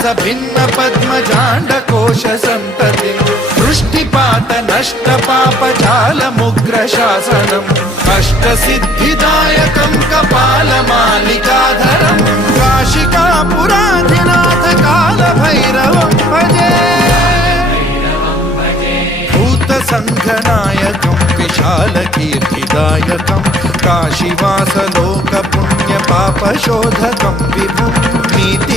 भिन्न पद्मजाण्डकोश सन्ततिं दृष्टिपात नष्ट पापजालमुग्र शासनम् अष्टसिद्धिदायकं कपालमालिकाधरं काशिकापुराधिनाथ कालभैरवं भजे भूतसङ्घनायकं विशालकीर्तिदायकं काशीवासलोकपुण्यपापशोधकं विभुं नीति